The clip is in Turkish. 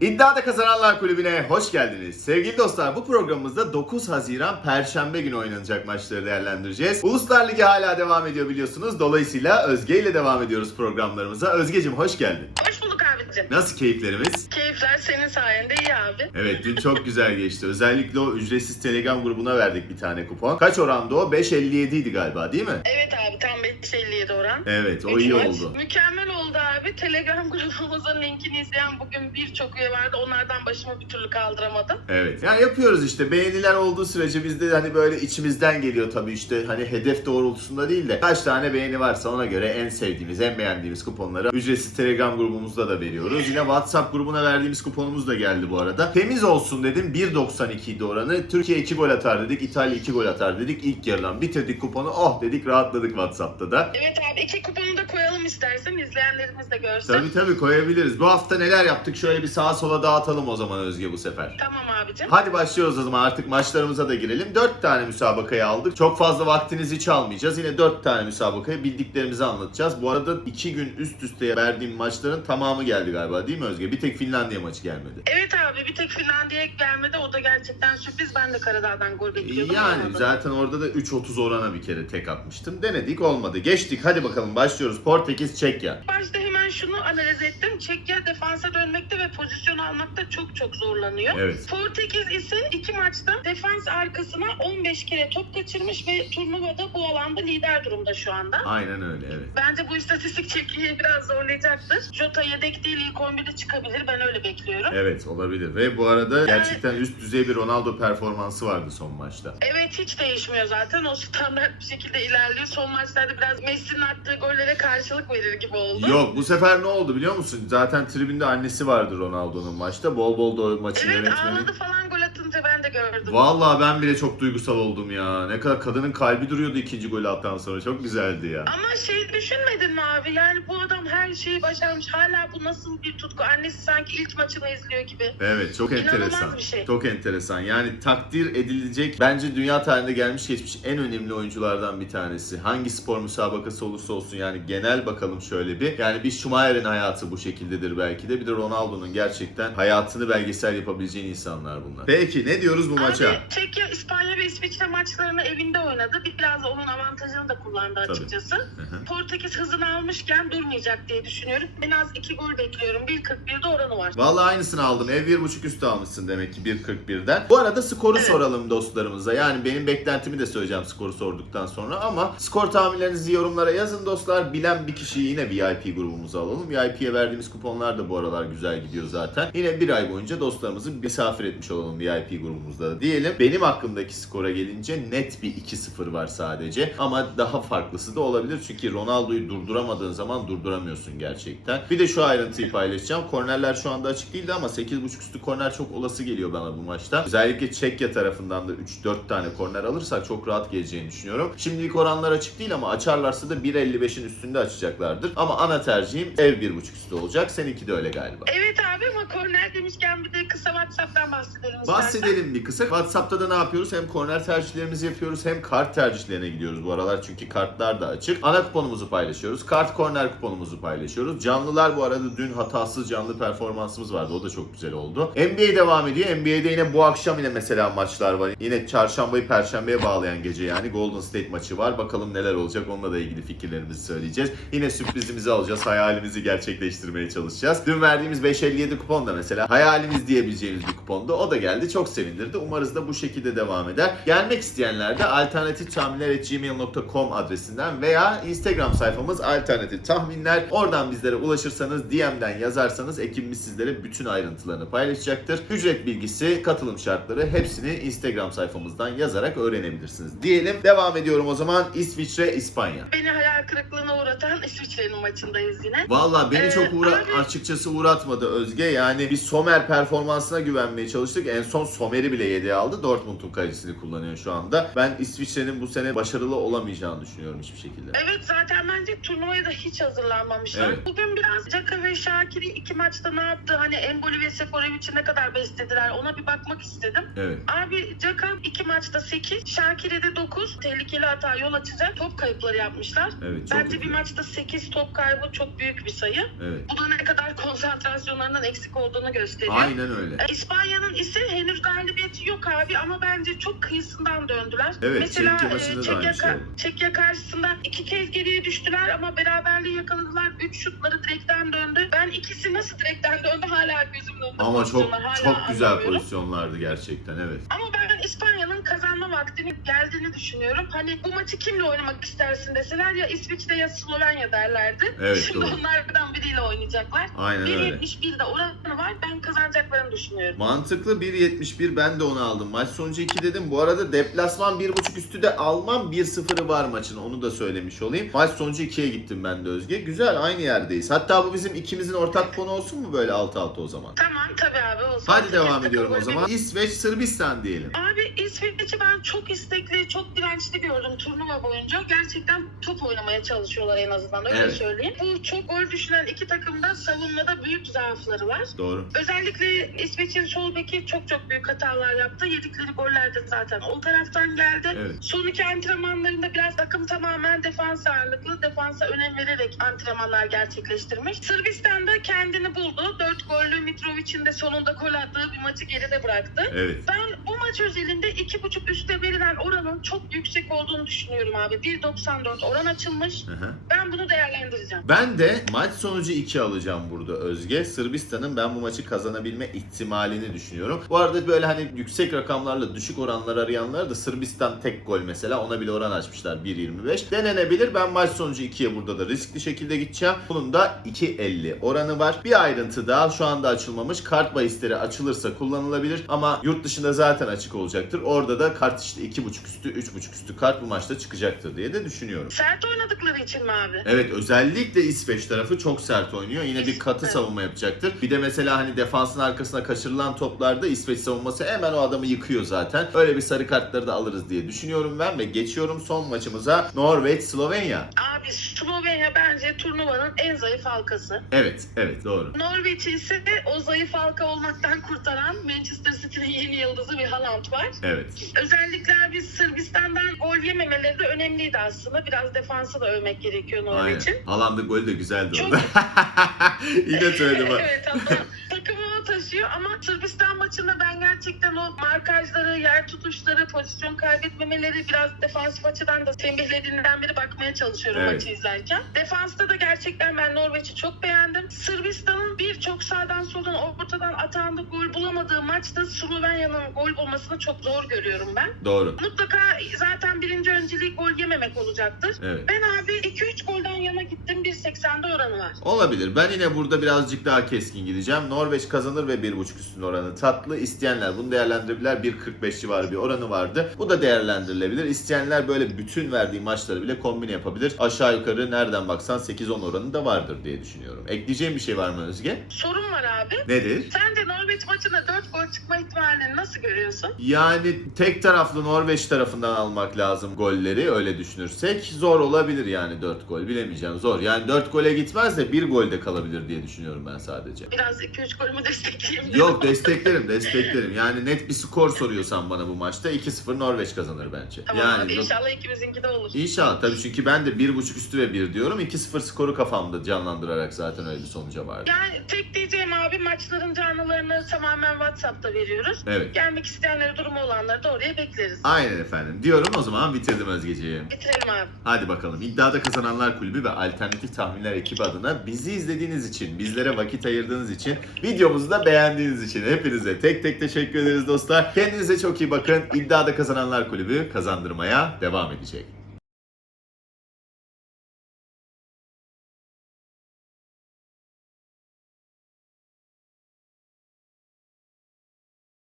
İddiada Kazananlar Kulübü'ne hoş geldiniz. Sevgili dostlar bu programımızda 9 Haziran Perşembe günü oynanacak maçları değerlendireceğiz. Uluslar Ligi hala devam ediyor biliyorsunuz. Dolayısıyla Özge ile devam ediyoruz programlarımıza. Özgecim hoş geldin. Hoş bulduk abicim. Nasıl keyiflerimiz? Keyifler senin sayende iyi abi. Evet dün çok güzel geçti. Özellikle o ücretsiz Telegram grubuna verdik bir tane kupon. Kaç oranda o? 5.57 idi galiba değil mi? Evet abi tam 5.57 oran. Evet o iyi maç. oldu. Mükemmel oldu abi. Telegram grubumuzun linkini izleyen bugün birçok üye vardı. Onlardan başımı bir türlü kaldıramadım. Evet. Yani yapıyoruz işte. Beğeniler olduğu sürece bizde hani böyle içimizden geliyor tabii işte hani hedef doğrultusunda değil de kaç tane beğeni varsa ona göre en sevdiğimiz, en beğendiğimiz kuponları ücretsiz Telegram grubumuzda da veriyoruz. Yine WhatsApp grubuna verdiğimiz kuponumuz da geldi bu arada. Temiz olsun dedim. 1.92 idi oranı. Türkiye 2 gol atar dedik. İtalya 2 gol atar dedik. İlk yarıdan bitirdik kuponu. Oh dedik rahatladık WhatsApp'ta da. Evet abi iki kuponu da koyalım istersen izleyenlerimiz de görsün. Tabii tabii koyabiliriz. Bu hafta neler yaptık? Şöyle bir sağa sola dağıtalım o zaman Özge bu sefer. Tamam abicim. Hadi başlıyoruz o zaman artık maçlarımıza da girelim. 4 tane müsabakayı aldık. Çok fazla vaktinizi çalmayacağız. Yine 4 tane müsabakayı bildiklerimizi anlatacağız. Bu arada 2 gün üst üste verdiğim maçların tamamı geldi galiba değil mi Özge? Bir tek Finlandiya maçı gelmedi. Evet abi bir tek Finlandiya'ya gelmedi. O da gerçekten sürpriz. Ben de Karadağ'dan gol bekliyordum. Yani zaten orada da 3.30 orana bir kere tek atmıştım. Denedik olmadı. Geçtik hadi bakalım başlıyoruz. Portekiz, Çekya. Başta hemen şunu analiz ettim. Çekya defansa dönmekte ve pozisyon almakta çok çok zorlanıyor. Evet. Portekiz ise iki maçta defans arkasına 15 kere top kaçırmış ve turnuvada bu alanda lider durumda şu anda. Aynen öyle evet. Bence bu istatistik Çekya'yı biraz zorlayacaktır. Jota yedek değil ilk 11'de çıkabilir. Ben öyle bekliyorum. Evet olabilir ve bu arada gerçekten üst düzey bir Ronaldo performansı vardı son maçta. Evet hiç değişmiyor zaten. O standart bir şekilde ilerliyor. Son maçlarda biraz Messi'nin attığı gollere karşılık verir gibi oldu. Yok bu sefer ne oldu biliyor musun? Zaten tribünde annesi vardı Ronaldo'nun maçta. Bol bol da o maçın Evet yönetmeni. ağladı falan gol atınca ben de gördüm. Vallahi ben bile çok duygusal oldum ya. Ne kadar kadının kalbi duruyordu ikinci golü attıktan sonra. Çok güzeldi ya. Ama şey düşünmedin mi abi? Yani bu adam her şeyi başarmış. Hala bu nasıl bir tutku? Annesi sanki ilk maçını izliyor gibi. Evet çok İnanılmaz enteresan. bir şey. Çok enteresan. Yani takdir edilecek bence dünya tarihinde gelmiş geçmiş en önemli oyunculardan bir tanesi. Hangi spor müsabakası olursa olsun yani genel bakalım şöyle bir. Yani bir Schumacher'in hayatı bu şekildedir belki de. Bir de Ronaldo'nun gerçekten hayatını belgesel yapabileceğin insanlar bunlar. Peki ne diyoruz bu maça? Abi Çekya, İspanya ve İsviçre maçlarını evinde oynadı. Biraz onun avantajını da kullandı açıkçası. Hı hı. Portekiz hızını almışken durmayacak diye düşünüyorum. En az 2 gol bekliyorum. 1.41'de oranı var. Vallahi aynısını aldım. Ev 1.5 üstü almışsın demek ki 1.41'den. Bu arada skoru Evet. soralım dostlarımıza. Yani benim beklentimi de söyleyeceğim skoru sorduktan sonra ama skor tahminlerinizi yorumlara yazın dostlar. Bilen bir kişiyi yine VIP grubumuza alalım. VIP'ye verdiğimiz kuponlar da bu aralar güzel gidiyor zaten. Yine bir ay boyunca dostlarımızı misafir etmiş olalım VIP grubumuzda da diyelim. Benim hakkımdaki skora gelince net bir 2-0 var sadece. Ama daha farklısı da olabilir. Çünkü Ronaldo'yu durduramadığın zaman durduramıyorsun gerçekten. Bir de şu ayrıntıyı paylaşacağım. Kornerler şu anda açık değildi ama 8.5 üstü korner çok olası geliyor bana bu maçta. Özellikle Çekya tarafından da 3-4 tane korner alırsak çok rahat geleceğini düşünüyorum. Şimdilik oranlar açık değil ama açarlarsa da 1.55'in üstünde açacaklardır. Ama ana tercihim ev 1.5 üstü olacak. Seninki de öyle galiba. Evet abi ama korner demişken bir de kısa WhatsApp'tan bahsedelim istersen. Bahsedelim bir kısa. WhatsApp'ta da ne yapıyoruz? Hem korner tercihlerimizi yapıyoruz hem kart tercihlerine gidiyoruz bu aralar çünkü kartlar da açık. Ana kuponumuzu paylaşıyoruz. Kart korner kuponumuzu paylaşıyoruz. Canlılar bu arada dün hatasız canlı performansımız vardı. O da çok güzel oldu. NBA devam ediyor. NBA'de yine bu akşam yine mesela maçlar var. Yine çarşambayı perşembeye bağlayan gece yani Golden State maçı var. Bakalım neler olacak onunla da ilgili fikirlerimizi söyleyeceğiz. Yine sürprizimizi alacağız. Hayalimizi gerçekleştirmeye çalışacağız. Dün verdiğimiz 557 kupon da mesela hayalimiz diyebileceğimiz bir kupondu. O da geldi. Çok sevindirdi. Umarız da bu şekilde devam eder. Gelmek isteyenler de alternatiftahminler.gmail.com adresinden veya Instagram sayfamız alternatif tahminler. Oradan bizlere ulaşırsanız DM'den yazarsanız ekibimiz sizlere bütün ayrıntılarını paylaşacaktır. Ücret bilgisi, katılım şartları hepsini Instagram sayfamızdan yazarak öğrenebilirsiniz. Diyelim devam ediyorum o zaman İsviçre, İspanya. Beni hayal kırıklığına uğratan İsviçre'nin maçındayız yine. Valla beni Ee, çok uğra abi- açıkçası uğratmadı Özge. Yani bir Somer performansına güvenmeye çalıştık. En son Somer'i bile yedeğe aldı. Dortmund'un kalecisini kullanıyor şu anda. Ben İsviçre'nin bu sene başarılı olamayacağını düşünüyorum hiçbir şekilde. Evet zaten bence turnuvaya da hiç hazırlanmamış. Yapamamışlar. Evet. Bugün biraz Caka ve Şakir'i iki maçta ne yaptı? Hani Emboli ve Seferovic'i ne kadar beslediler ona bir bakmak istedim. Evet. Abi Caka iki maçta 8, Şakir'e de 9. Tehlikeli hata yol açacak top kayıpları yapmışlar. Evet. Çok Bence bir maçta 8 top kaybı çok büyük bir sayı. Evet. Bu da ne kadar konsantrasyonlarından eksik olduğunu gösteriyor. Aynen öyle. E, İspanya'nın ise henüz galibiyeti yok abi ama bence çok kıyısından döndüler. Evet, Mesela Çekya e, Çekya, şey. Çekya karşısında iki kez geriye düştüler ama beraberliği yakaladılar. Şutları direkten döndü. Ben ikisi nasıl direkten döndü hala gözümün önünde. Ama çok hala çok güzel anlamıyorum. pozisyonlardı gerçekten evet. Ama ben İspanya'nın kazanma vaktinin geldiğini düşünüyorum. Hani bu maçı kimle oynamak istersin deseler ya İsviçre ya Slovenya derlerdi. Evet, Şimdi doğru. onlardan biriyle oynayacaklar. Aynen öyle. 1.71'de oranı var. Ben kazanacaklarını düşünüyorum. Mantıklı 1.71 ben de onu aldım. Maç sonucu 2 dedim. Bu arada deplasman 1.5 üstü de almam 1-0'ı var maçın. Onu da söylemiş olayım. Maç sonucu 2'ye gittim ben de Özge. Güzel aynı yerdeyiz. Hatta bu bizim ikimizin ortak konu olsun mu böyle 6-6 o zaman? Tamam tabii abi o zaman. Hadi devam ediyorum o zaman. İsveç Sırbistan diyelim. Abi İsveç'i ben çok istekli, çok dirençli gördüm turnuva boyunca. Gerçekten top oynamaya çalışıyorlar en azından öyle Evet. söyleyeyim. Bu çok gol düşünen iki takımda savunmada büyük zaafları var. Doğru. Özellikle İsveç'in sol beki çok çok büyük hatalar yaptı. Yedikleri goller de zaten o taraftan geldi. Evet. Son iki antrenmanlarında biraz takım tamamen defans ağırlıklı, defansa önem vererek antrenmanlar gerçekleştirmiş. Sırbistan da kendini buldu. Dört gollü Mitrovic'in de sonunda gol attığı bir maçı geride bıraktı. Evet. Ben bu maç özelinde iki buçuk üstte verilen oranın çok yüksek olduğunu düşünüyorum abi. 1.94 oran açılmış. Hı hı. Ben bunu değerlendireceğim. Ben de maç sonucu 2 alacağım burada Özge. Sırbistan'ın ben bu maçı kazanabilme ihtimalini düşünüyorum. Bu arada böyle hani yüksek rakamlarla düşük oranlar arayanlar da Sırbistan tek gol mesela ona bile oran açmışlar 1.25. Denenebilir. Ben maç sonucu 2'ye burada da riskli şekilde gideceğim. Bunun da 2.50 oranı var. Bir ayrıntı daha şu anda açılmamış. Kart bahisleri açılırsa kullanılabilir ama yurt dışında zaten açık olacaktır. Orada da kart işte 2.5 üstü 3.5 üstü kart bu maçta çıkacaktır diye de düşünüyorum. Sert oynadıkları için mi abi? Evet özellikle İsveç tarafı çok sert oynuyor. Yine bir katı Evet. savunma yapacaktır. Bir de mesela hani defansın arkasına kaçırılan toplarda İsveç savunması hemen o adamı yıkıyor zaten. Öyle bir sarı kartları da alırız diye düşünüyorum ben ve geçiyorum son maçımıza Norveç Slovenya. Abi Slovenya bence turnuvanın en zayıf halkası. Evet, evet doğru. Norveç'i ise o zayıf halka olmaktan kurtaran Manchester City'nin yeni yıldızı bir Haaland var. Evet. Özellikle abi Sırbistan'dan gol yememeleri de önemliydi aslında. Biraz defansı da övmek gerekiyor Aynen. Norveç'in. Haaland'ın golü de güzeldi Çok- orada. Yine söyledim. evet hatta takımını taşıyor ama Sırbistan maçında gerçekten o markajları, yer tutuşları, pozisyon kaybetmemeleri biraz defansif açıdan da tembihlediğinden beri bakmaya çalışıyorum Evet. maçı izlerken. Defansta da gerçekten ben Norveç'i çok beğendim. Sırbistan'ın birçok sağdan soldan ortadan atağında gol bulamadığı maçta Slovenya'nın gol bulmasını çok zor görüyorum ben. Doğru. Mutlaka zaten birinci önceliği gol yememek olacaktır. Evet. Ben abi 2-3 golden yana gittim 1.80'de oranı var. Olabilir. Ben yine burada birazcık daha keskin gideceğim. Norveç kazanır ve 1.5 üstün oranı tatlı. İsteyenler bunu değerlendirebilirler. 1.45 civarı bir oranı vardı. Bu da değerlendirilebilir. İsteyenler böyle bütün verdiği maçları bile kombine yapabilir. Aşağı yukarı nereden baksan 8-10 oranı da vardır diye düşünüyorum. Ekleyeceğim bir şey var mı Özge? Sorun var abi. Nedir? Sence Norveç maçında 4 gol çıkma ihtimalini nasıl görüyorsun? Yani tek taraflı Norveç tarafından almak lazım golleri öyle düşünürsek. Zor olabilir yani 4 gol bilemeyeceğim zor. Yani 4 gole gitmez de 1 golde kalabilir diye düşünüyorum ben sadece. Biraz 2-3 golümü destekleyeyim. Yok desteklerim desteklerim. Yani net bir skor soruyorsan bana bu maçta 2-0 Norveç kazanır bence. Tamam yani abi inşallah ikimizinki de olur. İnşallah tabii çünkü ben de 1.5 üstü ve 1 diyorum. 2-0 skoru kafamda canlandırarak zaten öyle bir sonuca vardı. Yani tek diyeceğim abi maçların canlılarını tamamen WhatsApp'ta veriyoruz. Evet. Gelmek isteyenleri durumu olanları da oraya bekleriz. Aynen efendim. Diyorum o zaman bitirdim Özgeciğim. Bitirelim abi. Hadi bakalım. İddiada Kazananlar Kulübü ve Alternatif Tahminler ekibi adına bizi izlediğiniz için, bizlere vakit ayırdığınız için, videomuzu da beğendiğiniz için hepinize tek tek teşekkür ederiz dostlar. Kendinize çok iyi bakın. İddiada Kazananlar Kulübü kazandırmaya devam edecek.